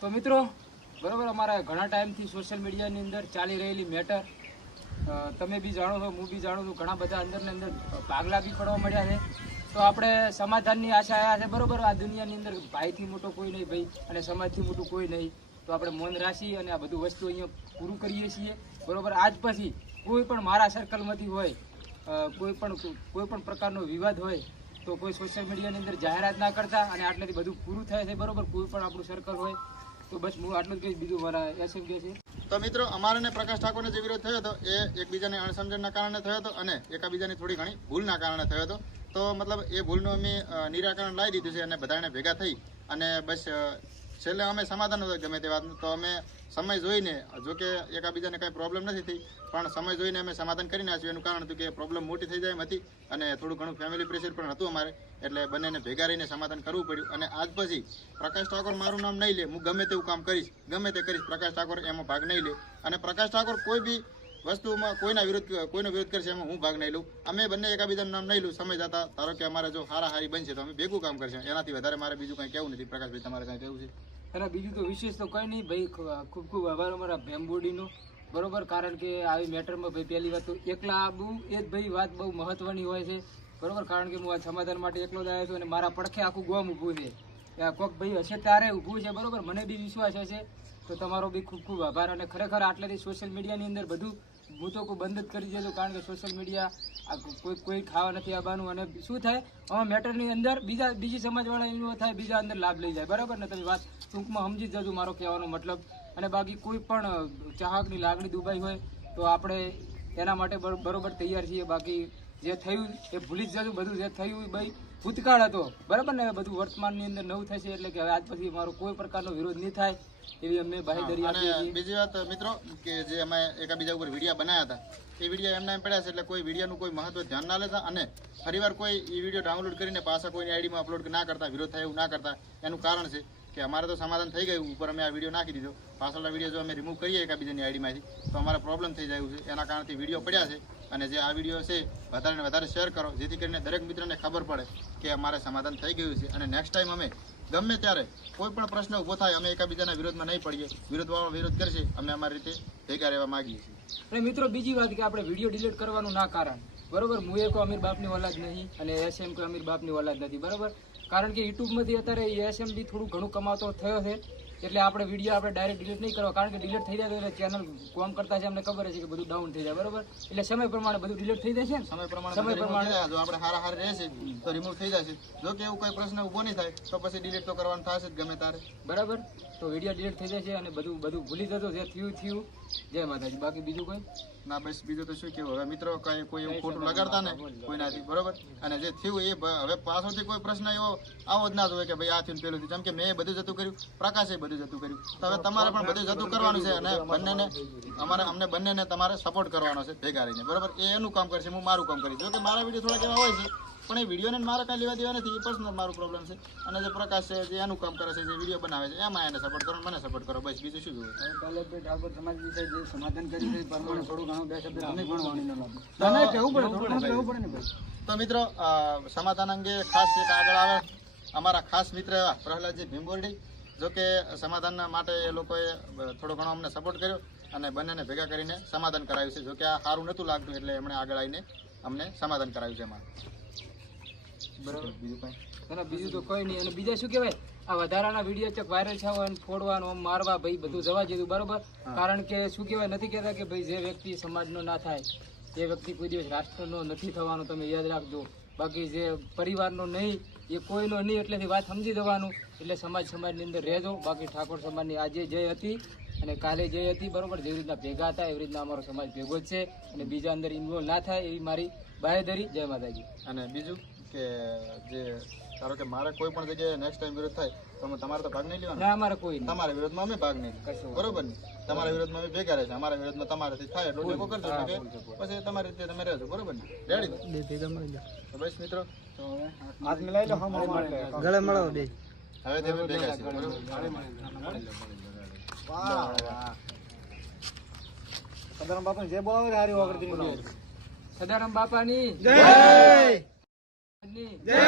તો મિત્રો બરોબર અમારા ઘણા ટાઈમથી સોશિયલ મીડિયાની અંદર ચાલી રહેલી મેટર તમે બી જાણો છો, હું બી જાણું છું, ઘણા બધા અંદર ને અંદર ભાગલા બી પડવા મળ્યા છે. તો આપણે સમાધાનની આશા આવ્યા છે. બરોબર, આ દુનિયાની અંદર ભાઈથી મોટો કોઈ નહીં ભાઈ, અને સમાજથી મોટું કોઈ નહીં. તો આપણે મૌન રાખી અને આ બધું વસ્તુ અહીંયા પૂરું કરીએ છીએ. બરોબર, આજ પછી કોઈ પણ મારા સર્કલમાંથી હોય કોઈ પણ પ્રકારનો વિવાદ હોય તો કોઈ સોશિયલ મીડિયાની અંદર જાહેરાત ના કરતા, અને આટલેથી બધું પૂરું થાય છે. બરોબર, કોઈ પણ આપણું સર્કલ હોય તો બસ હું આટલું જ કહીશ, બીજું મારા એસએમ કહે છે. તો મિત્રો, અમારે ને પ્રકાશ ઠાકોરને જે વિરોધ થયો હતો એ એકબીજાને અણસમજણના કારણે થયો હતો અને એકાબીજાની થોડી ઘણી ભૂલના કારણે થયો હતો. તો મતલબ એ ભૂલનું અમે નિરાકરણ લાવી દીધું છે અને બધાને ભેગા થઈ અને બસ છેલ્લે અમે સમાધાન હતું ગમે તે વાતનું. તો અમે સમય જોઈને, જો કે એકાબીજાને કાંઈ પ્રોબ્લેમ નથી થઈ, પણ સમય જોઈને અમે સમાધાન કરી નાખ્યું. એનું કારણ હતું કે પ્રોબ્લેમ મોટી થઈ જાય એમ હતી અને થોડું ઘણું ફેમિલી પ્રેશર પણ હતું અમારે, એટલે બંનેને ભેગા રહીને સમાધાન કરવું પડ્યું. અને આજ પછી પ્રકાશ ઠાકોર મારું નામ નહીં લે, હું ગમે તેવું કામ કરીશ, ગમે તે કરીશ, પ્રકાશ ઠાકોર એમાં ભાગ નહીં લે. અને પ્રકાશ ઠાકોર કોઈ બી વસ્તુમાં કોઈનો વિરોધ કરશે એમાં હું ભાગ નહીં લઉં. અમે બંને એકાબીજાનું નામ નહીં લઉં. સમય જતા ધારો કે અમારે જો હારી બનશે તો અમે ભેગું કામ કરશે, એનાથી વધારે મારે બીજું કંઈ કહેવું નથી. પ્રકાશભાઈ, તમારે કંઈ કહેવું છે? અને બીજું તો વિશેષ તો કંઈ નહીં ભાઈ, ખૂબ ખૂબ આભાર અમારા ભેમબોડીનો. બરોબર, કારણ કે આવી મેટરમાં ભાઈ પહેલી વાત તો એકલા આવવું એ જ ભાઈ વાત બહુ મહત્વની હોય છે. બરોબર, કારણ કે હું આ સમાધાન માટે એકલો જ આવ્યો છું અને મારા પડખે આખું ગોમ ઊભું છે. કોઈક ભાઈ હશે ત્યારે ઊભું છે. બરોબર, મને બી વિશ્વાસ હશે. તો તમારો બી ખૂબ ખૂબ આભાર. અને ખરેખર આટલેથી સોશિયલ મીડિયાની અંદર બધું હું તો બંધ જ કરી દેજો, કારણ કે સોશિયલ મીડિયા કોઈ ખાવા નથી આવવાનું. અને શું થાય, આમાં મેટરની અંદર બીજી સમાજવાળા એનો થાય, બીજા અંદર લાભ લઈ જાય. બરાબર ને? તમે વાત ટૂંકમાં સમજી જજો મારો કહેવાનો મતલબ. અને બાકી કોઈ પણ ચાહકની લાગણી દુભાઈ હોય તો આપણે એના માટે બરોબર તૈયાર છીએ. બાકી જે થયું એ ભૂલી જ જજો. બધું જે થયું ભાઈ ભૂતકાળ હતો. બરાબર ને? બધું વર્તમાનની અંદર નવું થશે, એટલે કે હવે આજ પછી મારો કોઈ પ્રકારનો વિરોધ નહીં થાય એવી અમે બાહેધરી આપીએ છીએ. બીજી વાત મિત્રો, કે જે અમે એકાબીજા ઉપર વિડીયો બનાવ્યા હતા એ વિડીયો એમના એમ પડ્યા છે, એટલે કોઈ વિડીયોનું કોઈ મહત્વ ધ્યાન ના લેતા અને ફરીવાર કોઈ એ વિડીયો ડાઉનલોડ કરીને પાછા કોઈની આઈડીમાં અપલોડ ના કરતા, વિરોધ થાય એવું ના કરતા. એનું કારણ છે કે અમારે તો સમાધાન થઈ ગયું, ઉપર અમે આ વિડીયો નાખી દીધો. પાછળના વિડીયો જો અમે રિમૂવ કરીએ એકાબીજાની આઈડીમાંથી તો અમારે પ્રોબ્લેમ થઈ જાય છે. એના કારણથી વિડીયો પડ્યા છે. અને જે આ વિડીયો છે વધારે ને વધારે શેર કરો, જેથી કરીને દરેક મિત્રને ખબર પડે કે અમારે સમાધાન થઈ ગયું છે. અને નેક્સ્ટ ટાઈમ અમે ગમે ત્યારે કોઈ પણ પ્રશ્ન ઊભો થાય અમે એકાબીજાના વિરોધમાં નહીં પડીએ. વિરોધવાળો વિરોધ કરશે, અમે અમારી રીતે ભેગા રહેવા માંગીએ છીએ. અને મિત્રો બીજી વાત કે આપણે વિડીયો ડિલીટ કરવાનું ના કારણ, બરોબર, હું એ કોઈ અમીર બાપની ઓલાદ નહીં અને એસએમ કોઈ અમીર બાપની ઓલાદ નથી. બરોબર, કારણ કે યુટ્યુબમાંથી અત્યારે એસએમ બી થોડું ઘણું કમાતો થયો છે, એટલે આપણે વિડીયો આપણે ડાયરેક્ટ ડિલીટ નહીં કરવા. કારણ કે ડિલીટ થઈ જાય તો એટલે ચેનલ કોમ કરતા છે, અમને ખબર છે કે બધું ડાઉન થઈ જાય. બરોબર, એટલે સમય પ્રમાણે બધું ડિલીટ થઈ જશે ને. સમય પ્રમાણે જો આપણે હારા રહેશે તો રિમૂવ થઈ જશે. જો કે એવું કોઈ પ્રશ્ન ઉભો નહીં થાય તો પછી ડિલીટ તો કરવાનું થશે જ ગમે તારે. બરાબર, તો વિડીયો ડિલીટ થઈ જશે અને બધું ભૂલી જતો. જે થયું. જય માતાજી. બાકી બીજું કોઈ ના, બસ બીજું તો શું કેવું. હવે મિત્રો કોઈ એવું ખોટું લગાડતા ને કોઈ નાથી. બરોબર, અને જે થયું એ હવે પાછળથી કોઈ પ્રશ્ન એવો આવો જ ના જોઈએ કે ભાઈ આ થયું પેલું થયું. જેમ કે મેં બધું જતું કર્યું, પ્રકાશે બધું જતું કર્યું, તો હવે તમારે પણ બધું જતું કરવાનું છે. અને અમને બંનેને તમારે સપોર્ટ કરવાનો છે ભેગા રહીને. બરોબર, એ એનું કામ કરશે, હું મારું કામ કરીશ. જો કે મારા વિડીયો થોડાક એવા હોય છે, પણ એ વિડીયોને મારે કાંઈ લેવા દેવા નથી. એ પર્સનલ મારું પ્રોબ્લેમ છે. અને જે પ્રકાશ છે, જે એનું કામ કરે છે, જે વિડીયો બનાવે છે, એમાં એને સપોર્ટ કરો, મને સપોર્ટ કરો. બસ બીજું શું જોઈએ. ઠાકોર સમાજ વિશે જે સમાધાન કરી છે પ્રમાણે થોડું ઘણું બે શબ્દ તમે પણ તો મિત્રો, સમાધાન અંગે ખાસ એક આગળ આવે અમારા ખાસ મિત્ર એવા પ્રહલાદજી ભીમબોરડી. જો કે સમાધાન માટે એ લોકોએ થોડો ઘણો અમને સપોર્ટ કર્યો અને બંનેને ભેગા કરીને સમાધાન કરાવ્યું છે. જો કે આ સારું નહોતું લાગતું એટલે એમણે આગળ આવીને અમને સમાધાન કરાવ્યું છે એમાં. બરાબર, બીજું તો કોઈ નહીં. અને બીજા શું કહેવાય, આ વધારાના વિડીયો ચક વાયરલ થવા, ફોડવાનો, મારવા, ભાઈ બધું જવા જેવું. બરોબર, કારણ કે શું કહેવાય, નથી કહેતા કે ભાઈ જે વ્યક્તિ સમાજનો ના થાય એ વ્યક્તિ કોઈ દિવસ રાષ્ટ્રનો નથી થવાનો. તમે યાદ રાખજો. બાકી જે પરિવારનો નહીં એ કોઈનો નહીં, એટલેથી વાત સમજી દેવાનું. એટલે સમાજની અંદર રહેજો. બાકી ઠાકોર સમાજની આજે જય હતી અને કાલે જય હતી. બરોબર, જેવી રીતના ભેગા હતા એવી રીતના અમારો સમાજ ભેગો જ છે અને બીજા અંદર ઇન્વોલ્વ ના થાય એવી મારી બાહેધરી. જય માતાજી. અને બીજું કે જે ધારો કે મારે કોઈ પણ જગ્યાએ નેક્સ્ટ ટાઈમ વિરોધ થાય તો તમારે તો ભાગ નહીં લેવાનો. ના, અમારે કોઈ નહીં. તમારા વિરોધમાં અમે ભાગ નહીં લઈશું. બરોબર ને? તમારા વિરોધમાં અમે ભેગા રહેશે, અમારા વિરોધમાં તમારાથી થાય એટલો ટેકો કરજો. પછી તમારી રીતે તમે રહેજો. બરોબર ને? રેડી? તો બસ મિત્રો, હાથ મિલાઈ લો, ગળે મળો બે. હવે તમે ભેગા છે. બરોબર, સદારામ બાપાની જય બોલાવે. હારી વગર સદારામ બાપાની જય. જય.